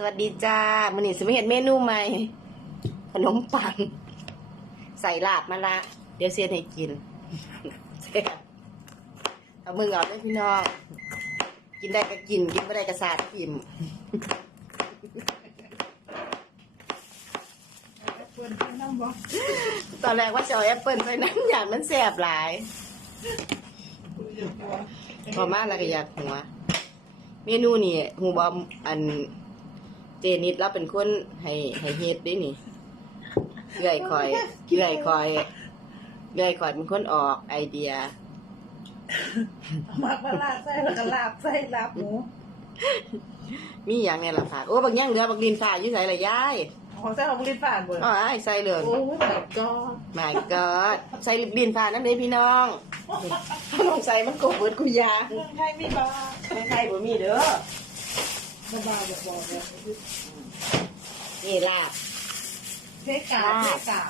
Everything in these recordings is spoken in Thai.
สวัสดีจ้ามันนี่สมเห็นเมนูใหม่ ขนมปัง ใส่ลาบมาละ เดี๋ยวเซียนให้กินแซ่บเอามือเอาด้วยพี่น้อง กินได้ก็กิน กินไม่ได้ก็สาดกินตอนแรกว่าจะเอาแอปเปิลใส่น้ำอย่างมันแสบหลายพ่องบัวพอมาแล้วก็อยากหัว เมนูนี่หูบอมอัน เจนิดเราเป็นคนให้ให้เฮ็ดได้นี่เลื่อยคอยเลื่อยคอยเลื่อยคอยเป็นคนออกไอเดียเอามาปลาร้าใส่แล้วก็ลาบใส่ลาบหมูมีอย่างไงล่ะค่ะโอ้บางอย่างเดือบักดินฟ้าอยู่ใส่ละยายของใส่ของลิ้นฝ่านเบิร์อ๋อไอ้ใส่เลยโอ้ย my god ไม่ก็ใส่ดินฟ้านั่นเองพี่น้องน้องใส่มันกบเบิดกุยางเมืองไทยมีบ้าไม่ใส่บ่มีเด้อ บ้าบ้าบอกบอกเลยนี่ลาบเทกาเทกา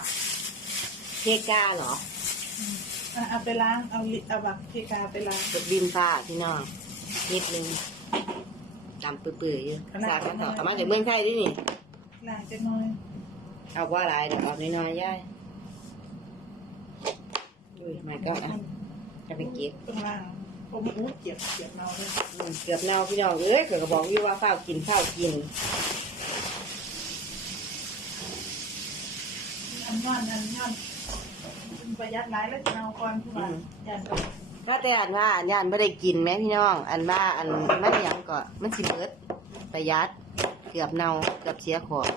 เพกาเหรออะเอาไปล้างเอาลิเอาบักเทกาไปล้างบักดินฟ้าพี่น้องนิดนึงดำเปื่อยๆอยู่สากมันต่อแต่มาจากเมืองไทยดินี่ล้างจะน้อยเอาว่าหลายเดี๋ยวเอาน้อยๆย่ายอุ้ยมาก็อะจะไปเก็บต้องล้าง ผมอู้เจ็บเจ็บเมาเลยอืมเกือบเน่าพี่น้องเอ้ยเกือบก็บอกอยู่ว่าข้าวกินข้าวกิน อันย้อนอันย้อนประหยัดหลายแล้วจะเอาก่อนทุกวันยันก่อนก็แต่อันว่าอันย่านไม่ได้กินแม่พี่น้อง อันว่าอันมันหยังก็มันสิเบิดประหยัด เกือบเน่าเกือบเสียของ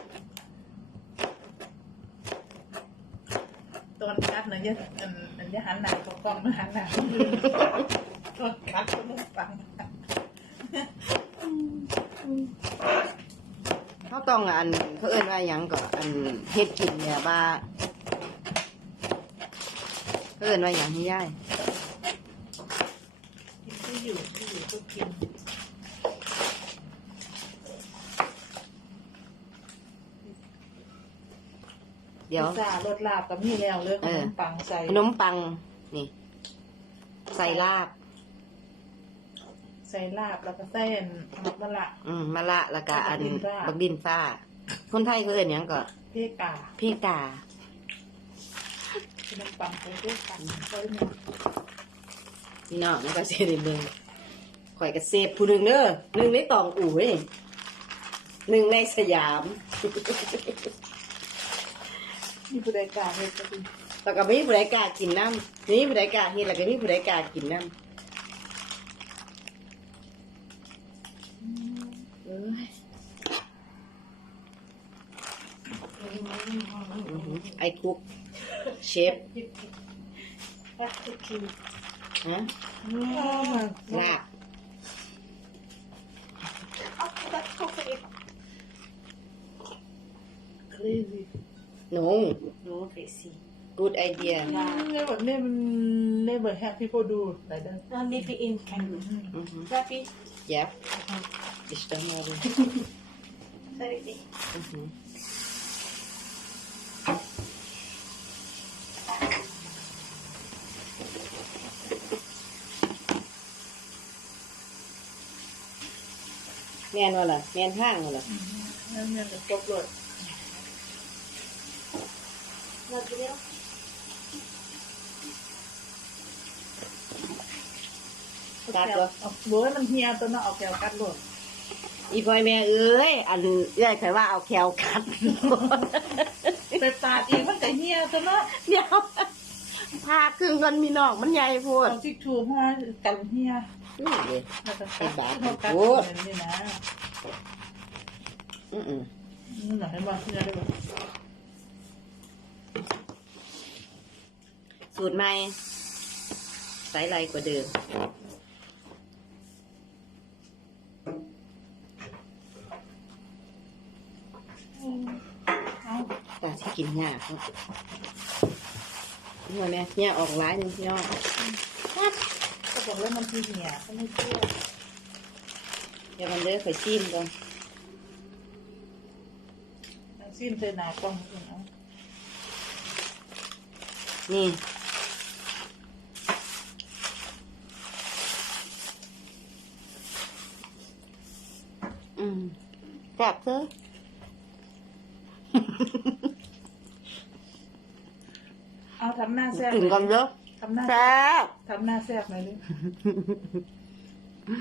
ตอนคัดนะยันอันอันยันหันหน้าของกล้องมันหันหน้า ตอนคัดก็ต้องฟังเขาต้องอันเขาเอิ้นว่าหยังก็อันเฮ็ดกินเนี่ยว่าเขาเอิ้นว่าหยังให้ย่ายกินที่อยู่ที่อยู่ก็กินเดี๋ยว พิซซ่ารสลาบก็มีแล้วเลยขเอนอมปังใส่ ขนมปัง นี่ ใส่ลาบ ใส่ลาบแล้วก็เส้นมักมะละ อืมมะละแล้วก็อันบักดินฟ้าบักดินฟ้าคนไทยเขาเอิ้นหยังก็เพกาเพกาขนมปังใส่เพกาใส่หมูพี่น้องมันก็เสียได้เบิ่งข่อยก็เซฟผู้หนึงเด้อหนึ่งในตองอู่เว้ยหนึ่งในสยามมีผู้ใดกล้าเฮ็ดก็คือแล้วก็มีผู้ใดกล้ากินน้ำมีผู้ใดกล้าเฮ็ดแล้วก็มีผู้ใดกล้ากินน้ำ เอ้ยอื้อหือไอ้คุกเชฟแพ็คคุกกี้ฮะอืมลาบเอาแพ็คคุกกี้ crazy หนู No, crazy. Good idea never never never have people do like that Uh, maybe in Cameroon. อือหือ Happy? yep อิสตามาเลย Sorry. อือหือแม่นว่าล่ะแม่นห้างว่าล่ะ นั่นเนี่ยจะจบเลย Not real? ตัดเหรอเอาบัวให้มันเฮียตัวเนาะเอาแก้วกัดเลยอีพ่อยแม่เอ้ยอันเอ้ยเคยว่าเอาแควกัดไปปาดอีกมันก็เฮียตัวเนาะเดี๋ยวพาครึ่งกันมีนอกมันใหญ่โพูดเอาที่ถูกมากันเฮียนี่เลยแล้วก็ไอ้บาปเขากัดโอ้เหมือนนี่นะอือนี่หน่อยให้มาเฮียได้บ่ๆสูตรใหม่ใส่ไรกว่าเดิม เอาแต่ที่กินยากครับนี่ว่าแม่เนี่ยออกร้ายหนึ่งพี่น้องก็บอกแล้วมันคือเฮียก็ไม่เชื่อเดี๋ยวมันเด้อข่อยชิมก่อนทั้งสิ้นเธอหนากล้องเอานี่อืมซ่บเด้อ เอาทำหน้าแซ่บกินกันเยอะทำหน้าแซ่บทำหน้าแซ่บหน่อยดิ